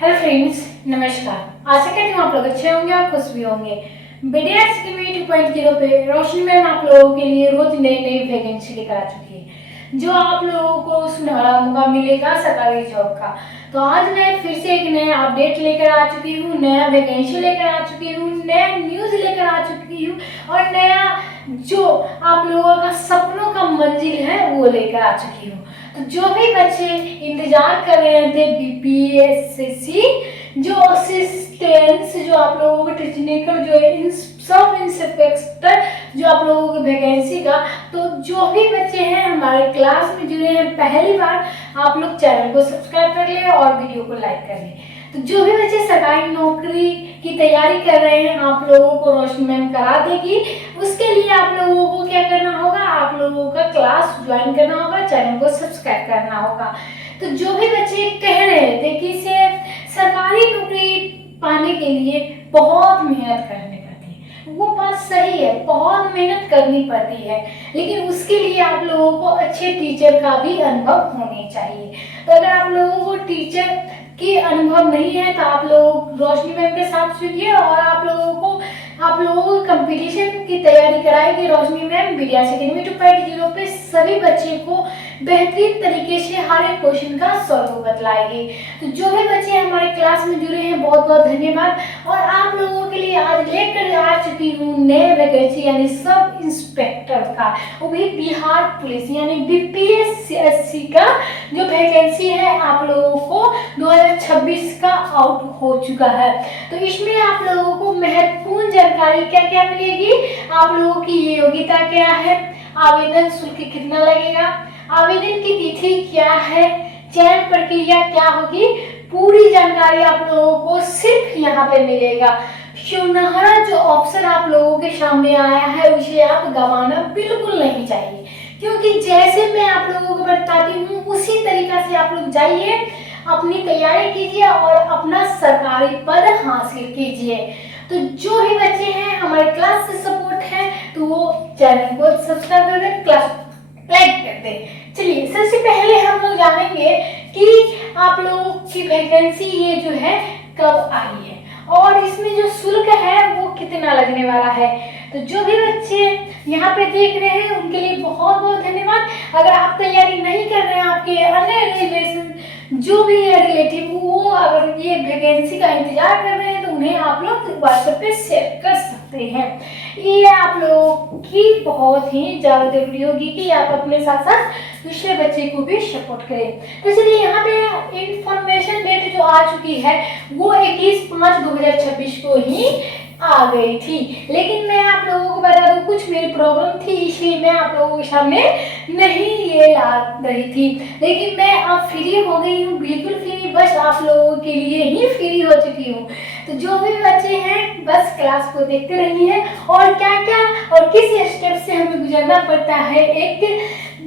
Hello friends, नमस्कार। आशा करती हूँ आप लोग अच्छे होंगे और खुश भी होंगे। बीडीएस एकेडमी 2.0 पे रोशनी मैम आप लोगों के लिए रोज नई नई वैकेंसी लेकर आ चुकी है, जो आप लोगों को सुनहरा मौका मिलेगा सरकारी जॉब का। तो आज मैं फिर से एक नया अपडेट लेकर आ चुकी हूँ, नया वैकेंसी लेकर आ चुकी हूँ, नया न्यूज लेकर आ चुकी हूँ और नया जो आप लोगों का सपनों का मंजिल है वो लेकर आ चुकी हूँ। तो जो भी बच्चे इंतजार कर रहे थे बीपीएससी जो असिस्टेंट्स जो आप लोगों को टेक्निकल जो सब इंस्पेक्टर जो आप लोगों की वैकेंसी का, तो जो भी बच्चे हैं हमारे क्लास में जुड़े हैं पहली बार, आप लोग चैनल को सब्सक्राइब कर ले और वीडियो को लाइक कर ले। तो जो भी बच्चे सरकारी नौकरी की तैयारी कर रहे हैं आप लोगों को रोशनी मैम करा देगी। उसके लिए आप लोगों को क्या करना होगा, आप लोगों का क्लास ज्वाइन करना होगा, चैनल को सब्सक्राइब करना होगा। तो जो भी बच्चे कह रहे थे कि सरकारी नौकरी पाने के लिए बहुत मेहनत करनी पड़ती है, वो बात सही है, बहुत मेहनत करनी पड़ती है, लेकिन उसके लिए आप लोगों को अच्छे टीचर का भी अनुभव होने चाहिए। तो अगर आप लोगों को टीचर की अनुभव नहीं है तो आप लोग रोशनी मैम के साथ जुड़िए और आप लोगों को कंपटीशन की तैयारी कराएगी रोशनी मैम। बीडीएस एकेडमी 2.0 पे सभी बच्चे को बेहतरीन तरीके से हर एक क्वेश्चन का सॉल्व बतलाएगी। तो जो भी बच्चे हमारे क्लास में जुड़े हैं बहुत बहुत धन्यवाद। और आप लोगों के लिए आज लेकर आ चुकी हूँ नए वैकेंसी यानी सब इंस्पेक्टर का, वो भी बिहार पुलिस यानी बीपीएससी का जो वैकेंसी है आप लोगों को 2026 का आउट हो चुका है। तो इसमें आप लोगों को महत्वपूर्ण जानकारी क्या क्या मिलेगी, आप लोगों की योग्यता क्या है, आवेदन शुल्क कितना लगेगा, आवेदन की तिथि क्या है, चयन प्रक्रिया क्या होगी, पूरी जानकारी आप लोगों को सिर्फ यहाँ पे मिलेगा। सुनहरा जो ऑप्शन आप लोगों के सामने आया है उसे आप गंवाना बिल्कुल नहीं चाहिए, क्योंकि जैसे मैं आप लोगों को बताती हूँ उसी तरीका से आप लोग जाइए, अपनी तैयारी कीजिए और अपना सरकारी पद हासिल कीजिए। तो जो भी बच्चे हैं हमारे क्लास से सपोर्ट है तो वो चैनल को सब्सक्राइब कर दें, क्लास लाइक कर दें। चलिए सबसे पहले हम लोग जानेंगे कि आप लोगों की वैकेंसी ये जो है कब आई है और इसमें जो शुल्क है वो कितना लगने वाला है। तो जो भी बच्चे यहाँ पे देख रहे हैं उनके लिए बहुत बहुत धन्यवाद। अगर आप तैयारी नहीं कर रहे हैं, आपके अन्य रिलेशन जो भी है रिलेटिव वो अगर ये वैकेंसी का इंतजार कर रहे हैं तो उन्हें आप लोग व्हाट्सएप पे शेयर कर सकते हैं। ये आप लोगों की बहुत ही ज़्यादा जरूरी होगी कि आप अपने साथ साथ दूसरे बच्चे को भी सपोर्ट करें। तो चलिए यहाँ पे इंफॉर्मेशन डेट जो आ चुकी है वो 21/5/2026 को ही आ गई थी, लेकिन मैं आप लोगों को बता दूं कुछ मेरी प्रॉब्लम थी इसलिए मैं आप लोगों के सामने नहीं ये आ रही थी, लेकिन मैं अब फ्री हो गई हूँ, बिल्कुल फ्री, बस आप लोगों के लिए ही फ्री हो चुकी हूँ। तो जो भी बच्चे हैं बस क्लास को देखते रहिए और क्या क्या और किस स्टेप से हमें गुजरना पड़ता है एक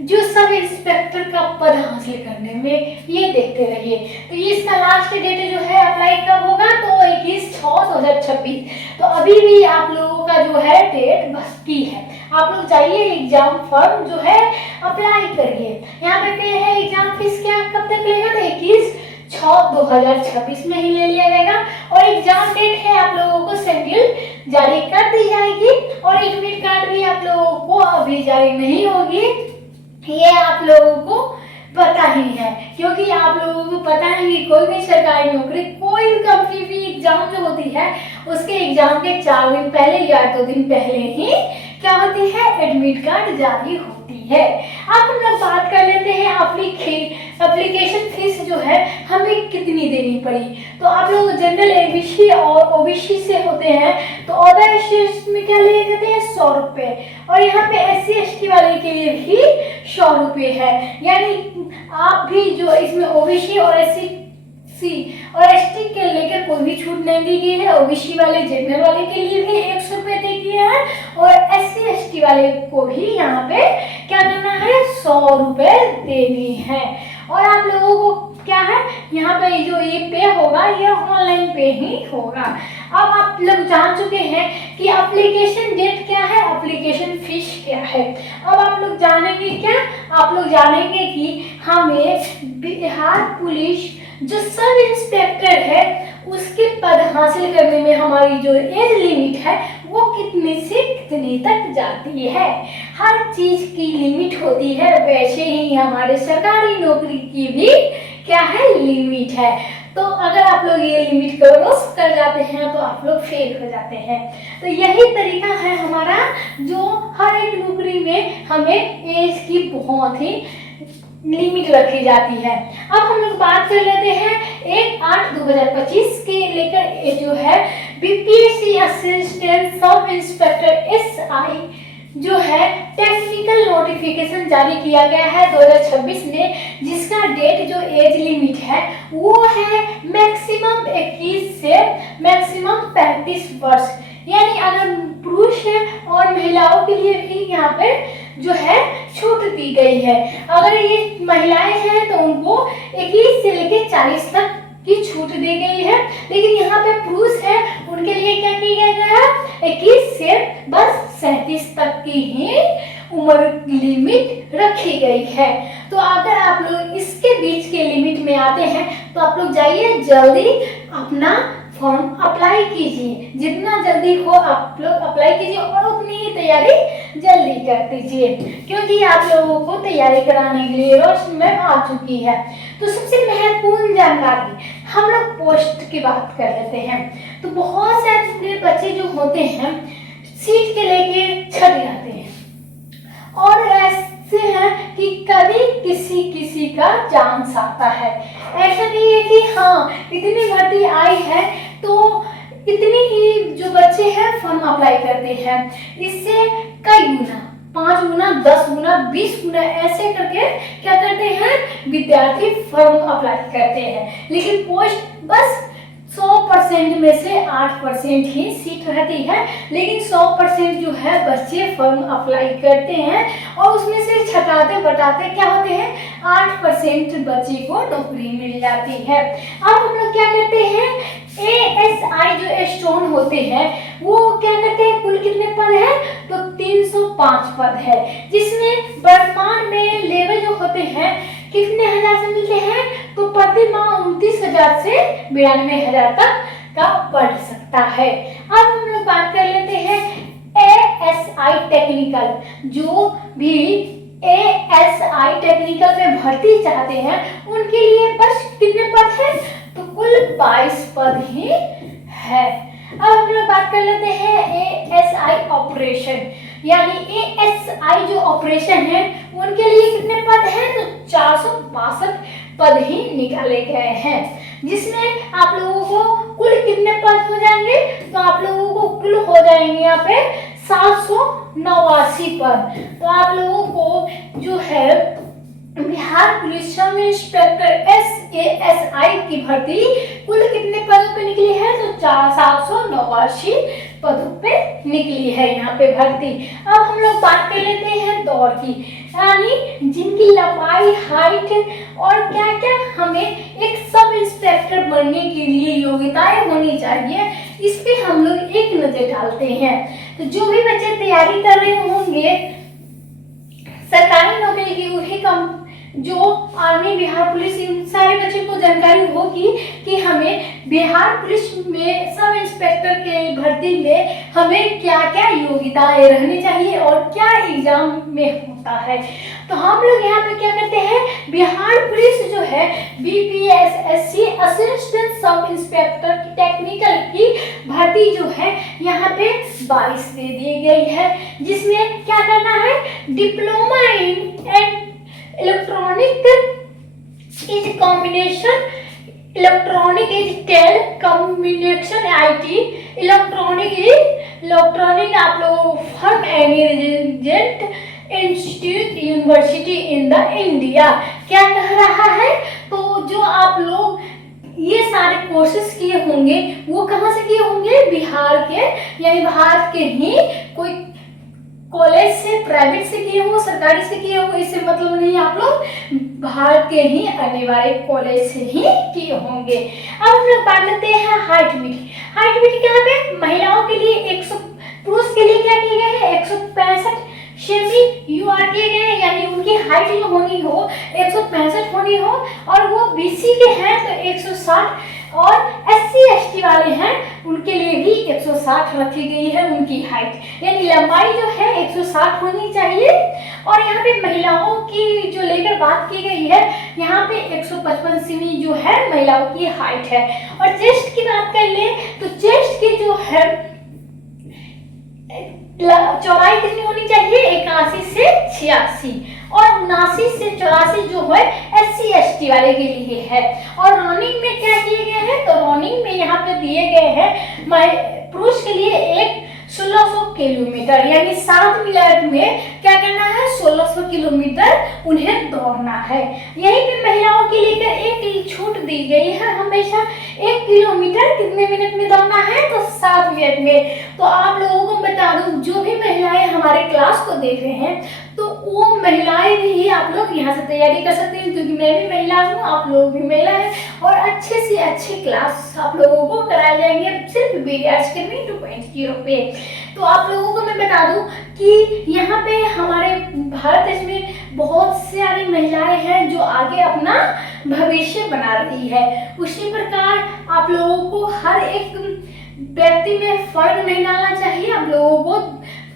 जो सब इंस्पेक्टर का पद हासिल करने में, ये देखते रहिए। तो इसका लास्ट डेट जो है अप्लाई कब होगा, तो 21/6/2026। तो अभी भी आप लोगों का जो है डेट बाकी है, आप लोग जाइए एग्जाम फॉर्म जो है अप्लाई करिए। यहाँ पे है एग्जाम फीस क्या कब तक लेगा, तो 21/6/2026 में ही ले लिया जाएगा और एग्जाम डेट है आप लोगों को शेड्यूल जारी कर दी जाएगी और एडमिट कार्ड भी आप लोगों को अभी जारी नहीं होगी, ये आप लोगों को पता ही है, क्योंकि आप लोगों को पता है कि कोई भी सरकारी नौकरी कोई भी कंपनी भी एग्जाम जो होती है उसके एग्जाम के 4 दिन पहले या 2 दिन पहले ही क्या होती है, एडमिट कार्ड जारी होती है। अब हम लोग बात कर लेते हैं एप्लीकेशन फीस जो है हमें कितनी देनी पड़ी। तो आप लोग जनरल एबीसी और ओबीसी से होते हैं तो अदर स्टेट्स में क्या लिए जाते हैं 100 रुपये और यहाँ पे SC ST वाले के लिए भी 100 रुपये है, यानी आप भी जो इसमें ओबीसी और SC और ST के लेकर कोई भी छूट नहीं दी गई है। ओबीसी वाले जनरल वाले के लिए भी 100 रुपये दे दिए हैं और SC ST वाले को भी यहाँ पे क्या करना है 100 रुपये देनी है। और आप लोगों को क्या है यहाँ पे जो ये पे होगा ये ऑनलाइन पे ही होगा। अब आप लोग जान चुके हैं कि एप्लीकेशन डेट क्या है, एप्लीकेशन फीस क्या है। अब आप लोग जानेंगे क्या, आप लोग जानेंगे कि हमें बिहार पुलिस जो सब इंस्पेक्टर है उसके पद हासिल करने में हमारी जो एज लिमिट है वो कितने से कितने तक जाती है। हर चीज की लिमिट होती है, वैसे ही हमारे सरकारी नौकरी की भी क्या है, लिमिट है। तो अगर आप लोग ये लिमिट क्रॉस कर जाते हैं तो आप लोग फेल हो जाते हैं। तो यही तरीका है हमारा, जो हर एक नौकरी में हमें एज की बहुत ही लिमिट रखी जाती है। अब हम लोग बात कर लेते हैं 1/8/2025 के लेकर जो है BPSC assistant sub inspector SI जो है टेक्निकल नोटिफिकेशन जारी किया गया है 2026 में, जिसका डेट जो एज लिमिट है वो है मैक्सिमम 21 से मैक्सिमम 35 वर्ष। यानी अगर पुरुष है और महिलाओं के लिए भी यहाँ पे जो है छूट दी गई है। अगर ये महिलाएं हैं तो उनको 21 से लेकर 40 तक की छूट दी गई है, लेकिन यहाँ पे पुरुष है उनके लिए क्या किया गया है, 21 से बस 37 तक की ही उम्र लिमिट रखी गई है। तो अगर आप लोग इसके बीच के लिमिट में आते हैं तो आप लोग जाइए जल्दी अपना फॉर्म अप्लाई कीजिए, जितना जल्दी हो आप लोग अप्लाई कीजिए और उतनी ही तैयारी जल्दी कर दीजिए, क्योंकि आप लोगों को तैयारी कराने के लिए रोशनी मैम आ चुकी है। तो सबसे महत्वपूर्ण जानकारी हम लोग पोस्ट की बात कर लेते हैं। तो बहुत सारे बच्चे जो होते हैं सीट के लेके छट जाते हैं और ऐसे हैं कि कभी किसी किसी का चांस आता है। ऐसा नहीं है कि हाँ इतनी भर्ती आई है तो इतनी ही जो बच्चे हैं फॉर्म अप्लाई करते हैं, इससे कई गुना 5 गुना 10 गुना 20 गुना ऐसे करके क्या करते हैं, विद्यार्थी फॉर्म अप्लाई करते हैं। लेकिन पोस्ट बस 100% में से 8% ही सीट रहती है, लेकिन 100% जो है बच्चे फॉर्म अप्लाई करते हैं और उसमें से छटाते बटाते क्या होते हैं, 8% बच्चे को नौकरी मिल जाती है। अब हम लोग क्या करते हैं, एएसआई जो स्टोन होते हैं वो क्या करते हैं, कुल कितने पद है, तो 305 पद है, जिसमें वर्तमान में लेवल जो होते हैं कितने हजार से मिलते हैं, तो प्रति माह 29,000 से 92,000 तक का बढ़ सकता है। अब हम लोग बात कर लेते हैं एएसआई टेक्निकल, जो भी एएसआई टेक्निकल में भर्ती चाहते हैं उनके लिए बस कितने पद हैं, तो कुल 22 पद ही है। अब हम लोग बात कर लेते हैं एएसआई ऑपरेशन, यानी एएसआई जो ऑपरेशन है उनके लिए कितने पद हैं, तो 462 पद ही निकाले गए हैं, जिसमें आप लोगों को कुल कितने पद हो जाएंगे, तो आप लोगों को कुल हो जाएंगे यहाँ पे 789 पद। तो आप लोगों को जो है बिहार पुलिस सब इंस्पेक्टर एसएएसआई की भर्ती कुल कितने पदों पे निकली है, तो 789 पदों पे निकली है यहाँ पे भर्ती। अब हम लोग बात कर लेते हैं दौड़ की, यानी जिनकी लंबाई, हाइट और क्या क्या हमें एक सब इंस्पेक्टर बनने के लिए योग्यताएं होनी चाहिए, इस पे हम लोग एक नजर डालते हैं। तो जो भी बच्चे तैयारी कर रहे होंगे सरकारी नौकरी की, वही कम जो आर्मी, बिहार पुलिस, इन सारे बच्चों को जानकारी होगी कि हमें बिहार पुलिस में सब इंस्पेक्टर के भर्ती में हमें क्या क्या योग्यताएं रहनी चाहिए और क्या एग्जाम में होता है। तो हम लोग यहाँ पे क्या करते हैं, बिहार पुलिस जो है बीपीएससी असिस्टेंट सब इंस्पेक्टर की टेक्निकल की भर्ती जो है यहाँ पे 22 दे दी गई है, जिसमें क्या करना है, diploma in electronic is combination, electronic is tele communication IT, electronic आप लोग from any resident institute university in the India. क्या कह रहा है, तो जो आप लोग ये सारे कोर्सेज किए होंगे वो कहाँ से किए होंगे, बिहार के, यानी भारत के ही कोई कॉलेज से, प्राइवेट से किए हो, सरकारी से किए हो, इससे मतलब नहीं, आप लोग भारत के ही आने वाले कॉलेज से ही किए होंगे। अब हम लोग बात करते हैं हाइट मीट। हाइट मीट क्या है, महिलाओं के लिए 100, पुरुष के लिए क्या किए गए हैं 165 सेमी यूआर किए गए हैं, यानी उनकी हाइट जो होनी हो 165 होनी हो, और वो बीसी के हैं तो 160, और एससी एसटी वाले हैं उनके लिए भी 160 रखी गई है उनकी हाइट, यानी लंबाई जो है 160 होनी चाहिए। और यहाँ पे महिलाओं की जो लेकर बात की गई है, यहाँ पे 155 सेमी जो है महिलाओं की हाइट है। और चेस्ट की बात कर ले तो चेस्ट की जो है चौड़ाई कितनी होनी चाहिए, 81 से 86, और 79 से 84 जो है एससी एसटी वाले के लिए है। और रनिंग में क्या किए गए हैं, तो रनिंग में यहाँ पे दिए गए हैं पुरुष के लिए एक 1600 किलोमीटर, यानी 7 मिनट में क्या करना है, 1600 किलोमीटर उन्हें दौड़ना है। यहीं पे महिलाओं के लिए एक छूट दी गई है, हमेशा 1 किलोमीटर कितने मिनट में दौड़ना है, तो 7 मिनट में। तो आप लोगों को बता दूं, जो भी महिलाएं हमारे क्लास को देख रहे हैं, तो वो महिलाएं भी आप लोग यहाँ से तैयारी कर सकते हैं, क्योंकि मैं भी महिला हूँ, आप लोग भी महिला हैं, और अच्छे से अच्छे क्लास आप लोगों को कराए जाएंगे सिर्फ BDS Academy 2.0 पे। तो आप लोगों को मैं बता दूं कि यहाँ पे हमारे भारत देश में बहुत सारी महिलाएं हैं जो आगे अपना भविष्य बना रही है। उसी प्रकार आप लोगों को हर एक व्यक्ति में फर्क नहीं डालना चाहिए। आप लोगों को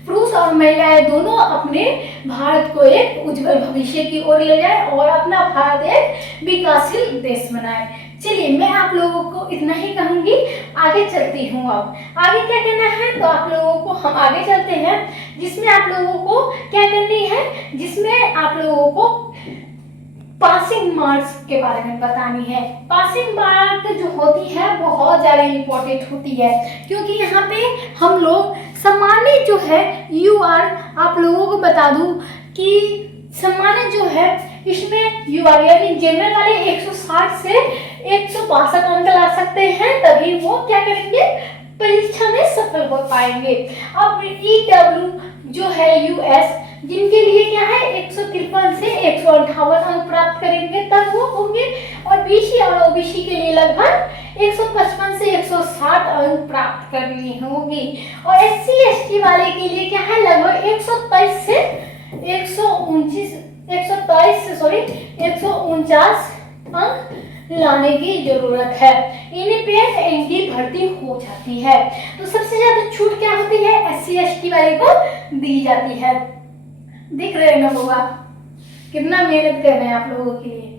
पुरुष और महिलाएं दोनों अपने भारत को एक उज्जवल भविष्य की ओर ले जाए और अपना भारत एक विकासशील देश बनाए। चलिए, मैं आप लोगों को इतना ही कहूंगी, आगे चलती हूँ। अब आगे क्या करना है, तो आप लोगों को हम आगे चलते हैं, जिसमें आप लोगों को क्या करनी है, जिसमें आप लोगों को पासिंग मार्क्स के बारे में बतानी है। पासिंग मार्क जो होती है बहुत ज़्यादा इम्पोर्टेंट होती है, क्योंकि यहाँ पे हम लोग सामान्य जो है यूआर, आप लोगों को बता दूं कि सामान्य जो है इसमें यूआर यानी जनरल वाले 160 से 162 अंक ला सकते हैं, तभी वो क्या करेंगे, परीक्षा में सफल हो पाएंगे। अब EW जो है यूएस, जिनके लिए क्या है 153 से 158 अंक प्राप्त करेंगे तब वो होंगे, और BC और OBC के लिए लगभग 155 से 160 अंक प्राप्त करनी होगी। और SC ST वाले के लिए क्या है, लगभग 123 से 149 अंक लाने की जरूरत है। इन्हीं पे इनकी भर्ती हो जाती है। तो सबसे ज्यादा छूट क्या होती है, SC ST वाले को दी जाती है। दिख रहे हैं ना लोग, आप कितना मेहनत कर रहे हैं आप लोगों के लिए।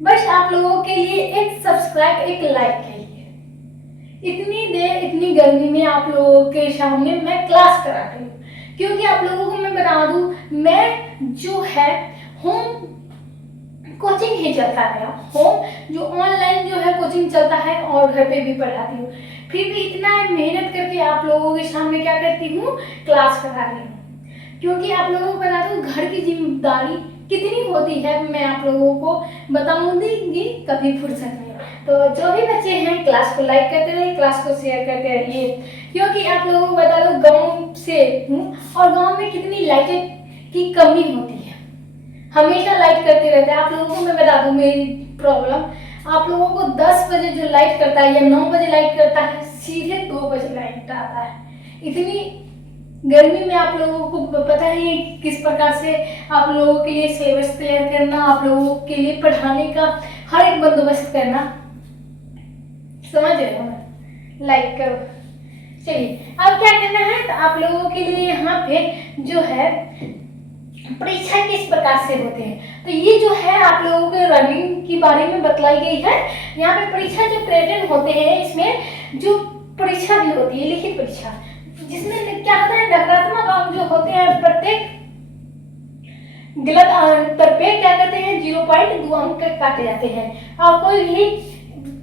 बस आप लोगों के लिए एक सब्सक्राइब, एक लाइक के लिए इतनी देर इतनी गर्मी में आप लोगों के सामने मैं क्लास करा रही हूँ, क्योंकि आप लोगों को मैं बता दूं, मैं जो है होम कोचिंग ही चलता है, होम जो ऑनलाइन जो है कोचिंग चलता है, और घर पे भी पढ़ाती हूँ। फिर भी इतना मेहनत करके आप लोगों के सामने क्या करती हूँ, क्लास करा रही हूँ, क्योंकि आप लोगों को बता दूं घर की जिम्मेदारी कितनी होती है, मैं आप लोगों को बताऊंगी कभी फुर्सत में। तो जो भी बच्चे हैं क्लास को लाइक करते रहिए, क्लास को शेयर करते रहिए, क्योंकि आप लोगों को बता दो गांव से हूँ, और गांव में कितनी लाइट की कमी होती है, हमेशा लाइट करते रहते हैं। आप लोगों को मैं बता दूं मेरी प्रॉब्लम, आप लोगों को 10 बजे जो लाइट करता है या 9 बजे लाइट करता है, सीधे 2 बजे लाइट आता है। इतनी गर्मी में आप लोगों को पता है किस प्रकार से आप लोगों के लिए सिलेबस तैयार करना, आप लोगों के लिए पढ़ाने का हर एक बंदोबस्त करना, समझ रहे हो ना, लाइक करो। चलिए, अब क्या करना है, तो आप लोगों के लिए यहाँ पे जो है परीक्षा किस प्रकार से होते हैं, तो ये जो है आप लोगों के रनिंग के बारे में बतलाई गई है। यहाँ पे परीक्षा जो पैटर्न होते हैं, इसमें जो परीक्षा भी होती है लिखित परीक्षा, जिसमें क्या होता है, नकारात्मक अंक जो होते हैं प्रत्येक गलत अंतर पे क्या करते हैं 0.2 अंक काटे जाते हैं, और कोई भी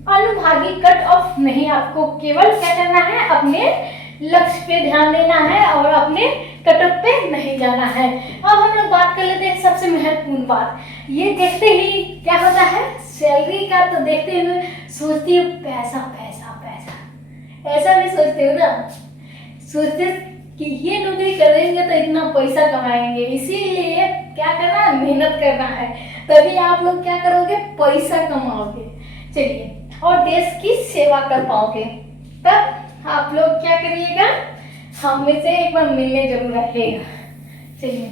अनुभागी कट ऑफ नहीं, आपको केवल क्या करना है, अपने लक्ष्य पे ध्यान देना है और अपने कट ऑफ पे नहीं जाना है। अब हम लोग बात कर लेते हैं सबसे महत्वपूर्ण बात, ये देखते ही क्या होता है, सैलरी का तो देखते हुए सोचती है पैसा पैसा पैसा, ऐसा भी सोचते हो ना, सोचते कि ये नौकरी करेंगे तो इतना पैसा कमाएंगे, इसीलिए क्या करना है, मेहनत करना है, तभी आप लोग क्या करोगे, पैसा कमाओगे। चलिए, और देश की सेवा कर पाओगे, तब आप लोग क्या करिएगा, हम में से एक बार मिलने जरूर आइएगा। चलिए।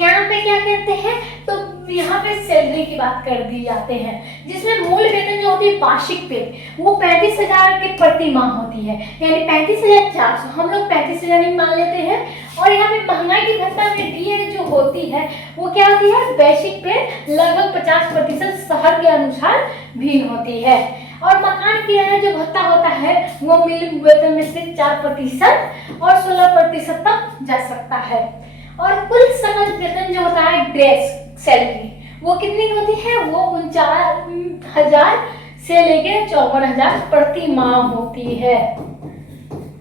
यहाँ पे क्या कहते हैं, तो यहाँ पे सैलरी की बात कर दी जाते हैं, जिसमें मूल वेतन जो होती है वार्षिक पे वो 35,000 के प्रति माह होती है, यानी 35,400, हम लोग 35,000 ही मान लेते हैं। और यहाँ पे महंगाई की भत्ता में डीए जो होती है वो क्या होती है, वैश्विक पे लगभग 50% शहर के अनुसार भिन्न होती है। और मकान किराया जो भत्ता होता है वो मिल वेतन में से 4% और 16% तक जा सकता है। और कुल सकल वेतन जो होता है ग्रेस सैलरी वो कितनी होती है, वो 49,000 से लेके 54,000 प्रति माह होती है।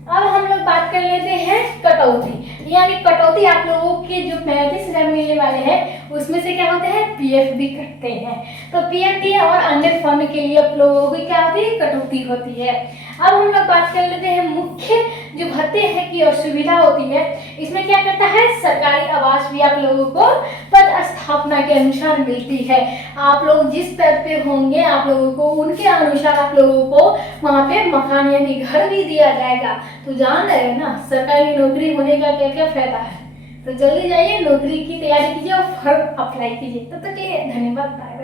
अब हम लोग बात कर लेते हैं कटौती, यानी कटौती आप लोगों के जो 35,000 मिलने वाले हैं उसमें से क्या होते हैं, पीएफ भी कटते हैं। तो पीएफ और अन्य फंड के लिए आप लोगों की क्या होती है, कटौती होती है। अब हम लोग बात कर लेते हैं मुख्य जो भत्ते हैं की असुविधा होती है, इसमें क्या करता है, सरकारी आवास भी आप लोगों को पद स्थापना के अनुसार मिलती है। आप लोग जिस पद पे होंगे आप लोगों को उनके अनुसार आप लोगों को वहाँ पे मकान यानी घर भी दिया जाएगा। तो जान रहे हो ना सरकारी नौकरी होने का क्या क्या फायदा है। तो जल्दी जाइए नौकरी की तैयारी कीजिए और फॉर्म अप्लाई कीजिए। तब तक के लिए धन्यवाद, बाय बाय।